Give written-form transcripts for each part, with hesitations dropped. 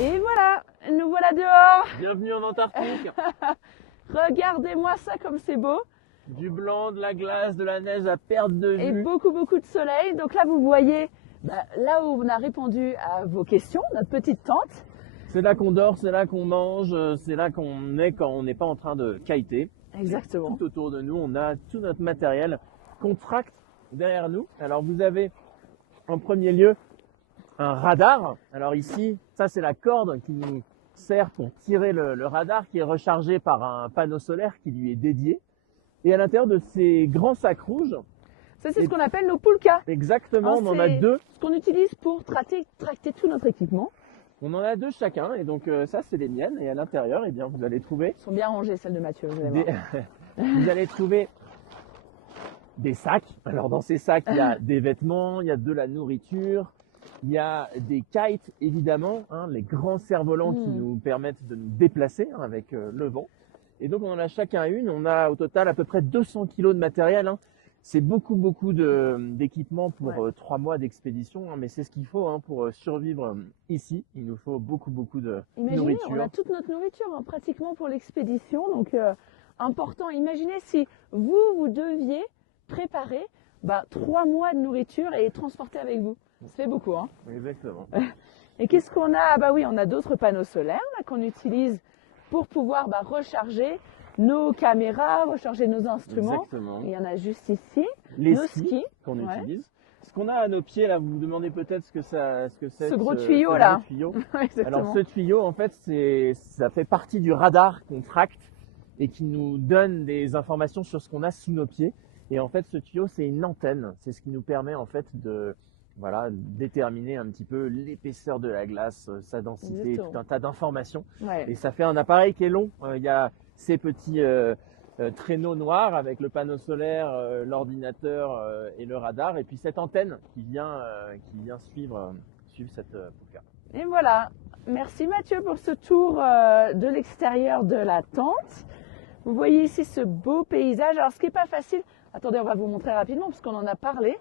Et voilà, nous voilà dehors. Bienvenue en Antarctique. Regardez-moi ça comme c'est beau. Du blanc, de la glace, de la neige à perte de Et vue. beaucoup de soleil. Donc là, vous voyez, là où on a répondu à vos questions, notre petite tente. C'est là qu'on dort, c'est là qu'on mange, c'est là qu'on est quand on n'est pas en train de kiter. Exactement. Tout autour de nous, on a tout notre matériel qu'on tracte derrière nous. Alors vous avez en premier lieu un radar. Alors ici, ça c'est la corde qui nous sert pour tirer le radar qui est rechargé par un panneau solaire qui lui est dédié. Et à l'intérieur de ces grands sacs rouges, Ça, c'est ce qu'on appelle nos poulkas. exactement, on en a C'est deux. ce qu'on utilise pour tracter tout notre équipement. On en a deux chacun et donc ça c'est les miennes et à l'intérieur eh bien vous allez trouver Elles sont bien rangées, celles de Mathieu, vous allez voir. vous allez trouver des sacs. Alors dans ces sacs il y a des vêtements, il y a de la nourriture, il y a des kites évidemment, hein, les grands cerfs-volants qui nous permettent de nous déplacer hein, avec le vent. Et donc on en a chacun une, on a au total à peu près 200 kilos de matériel. Hein. C'est beaucoup d'équipement pour 3 mois d'expédition, hein, mais c'est ce qu'il faut hein, pour survivre ici. Il nous faut beaucoup de Imaginez, nourriture. on a toute notre nourriture hein, pratiquement pour l'expédition. Donc important, imaginez si vous deviez préparer 3 mois de nourriture et transporter avec vous. Ça fait beaucoup. Hein. Exactement. Et qu'est-ce qu'on a? Bah oui, on a d'autres panneaux solaires là, qu'on utilise pour pouvoir recharger nos caméras, recharger nos instruments. Exactement. Il y en a juste ici. Les nos skis qu'on ouais. utilise. Ce qu'on a à nos pieds là, vous vous demandez peut-être ce que c'est. Ce gros tuyau là. Gros tuyau. Exactement. Alors ce tuyau en fait ça fait partie du radar qu'on tracte et qui nous donne des informations sur ce qu'on a sous nos pieds. Et en fait ce tuyau c'est une antenne. C'est ce qui nous permet en fait de déterminer un petit peu l'épaisseur de la glace, sa densité, Exactement. tout un tas d'informations. Ouais. Et ça fait un appareil qui est long. Il y a ces petits traîneaux noirs avec le panneau solaire, l'ordinateur et le radar. Et puis cette antenne qui vient suivre cette Puka. Et voilà. Merci Mathieu pour ce tour de l'extérieur de la tente. Vous voyez ici ce beau paysage. Alors ce qui n'est pas facile, attendez, on va vous montrer rapidement parce qu'on en a parlé.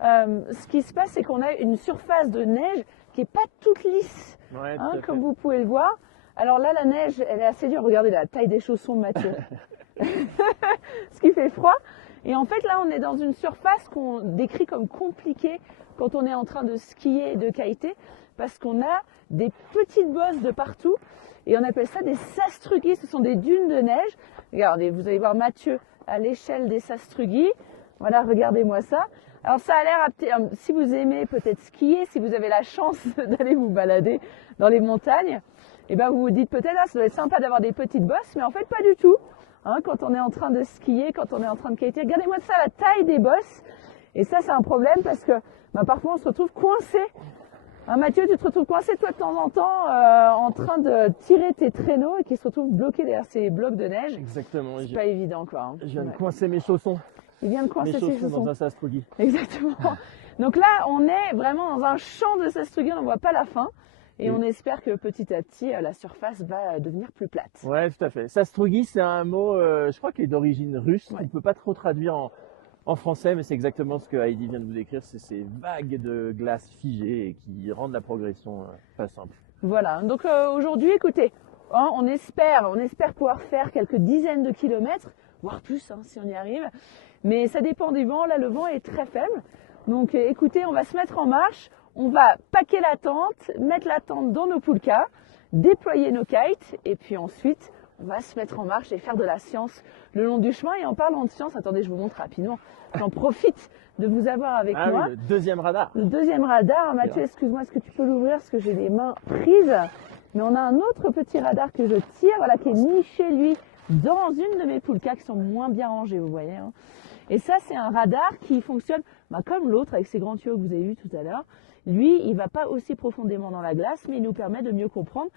Ce qui se passe, c'est qu'on a une surface de neige qui n'est pas toute lisse, Ouais, hein, tout à comme fait. vous pouvez le voir. Alors là, la neige, elle est assez dure. Regardez la taille des chaussons de Mathieu. Ce qui fait froid. Et en fait, là, on est dans une surface qu'on décrit comme compliquée quand on est en train de skier et de kiter, parce qu'on a des petites bosses de partout. Et on appelle ça des sastrugi. Ce sont des dunes de neige. Regardez, vous allez voir Mathieu à l'échelle des sastrugi. Voilà, regardez-moi ça. Alors ça a l'air, si vous aimez peut-être skier, si vous avez la chance d'aller vous balader dans les montagnes, et vous vous dites peut-être, ça doit être sympa d'avoir des petites bosses, mais en fait pas du tout. Hein, quand on est en train de skier, quand on est en train de kiter, regardez-moi ça, la taille des bosses. Et ça c'est un problème parce que parfois on se retrouve coincé. Hein, Mathieu, tu te retrouves coincé toi de temps en temps en train de tirer tes traîneaux et qui se retrouvent bloqués derrière ces blocs de neige. Exactement. C'est pas évident quoi. Hein. Je viens de coincer mes chaussons. Il vient de coincer Mes ses chaussons chaussons. dans un sastrugi. Exactement. Donc là, on est vraiment dans un champ de sastrugi, on ne voit pas la fin. Et on espère que petit à petit, la surface va devenir plus plate. Ouais, tout à fait. Sastrugi, c'est un mot, je crois qu'il est d'origine russe. Ouais. On ne peut pas trop traduire en français, mais c'est exactement ce que Heidi vient de vous décrire. C'est ces vagues de glace figées et qui rendent la progression pas simple. Voilà. Donc aujourd'hui, écoutez, hein, on espère pouvoir faire quelques dizaines de kilomètres, voire plus hein, si on y arrive. Mais ça dépend du vent. Là, le vent est très faible. Donc écoutez, on va se mettre en marche. On va packer la tente, mettre la tente dans nos poulkas, déployer nos kites et puis ensuite on va se mettre en marche et faire de la science le long du chemin. Et en parlant de science, attendez, je vous montre rapidement. J'en profite de vous avoir avec moi. Oui, le deuxième radar. Le deuxième radar. Mathieu, excuse-moi, est-ce que tu peux l'ouvrir parce que j'ai les mains prises. Mais on a un autre petit radar que je tire, voilà, qui est niché lui dans une de mes poulkas qui sont moins bien rangées, vous voyez. Hein. Et ça, c'est un radar qui fonctionne comme l'autre avec ces grands tuyaux que vous avez vus tout à l'heure. Lui, il ne va pas aussi profondément dans la glace, mais il nous permet de mieux comprendre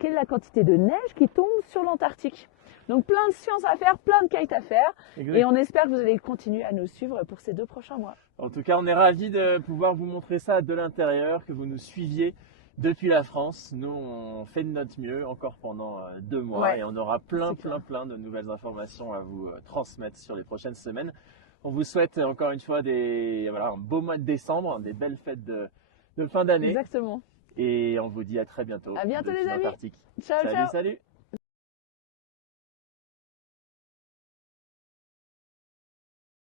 quelle est la quantité de neige qui tombe sur l'Antarctique. Donc plein de sciences à faire, plein de kites à faire. Exact. Et on espère que vous allez continuer à nous suivre pour ces 2 prochains mois. En tout cas, on est ravis de pouvoir vous montrer ça de l'intérieur, que vous nous suiviez depuis la France. Nous, on fait de notre mieux encore pendant 2 mois Ouais. et on aura plein C'est clair. de nouvelles informations à vous transmettre sur les prochaines semaines. On vous souhaite encore une fois un beau mois de décembre, des belles fêtes de fin d'année. Exactement. Et on vous dit à très bientôt. À bientôt, les depuis amis. l'Antarctique. Ciao, Salut, ciao. salut.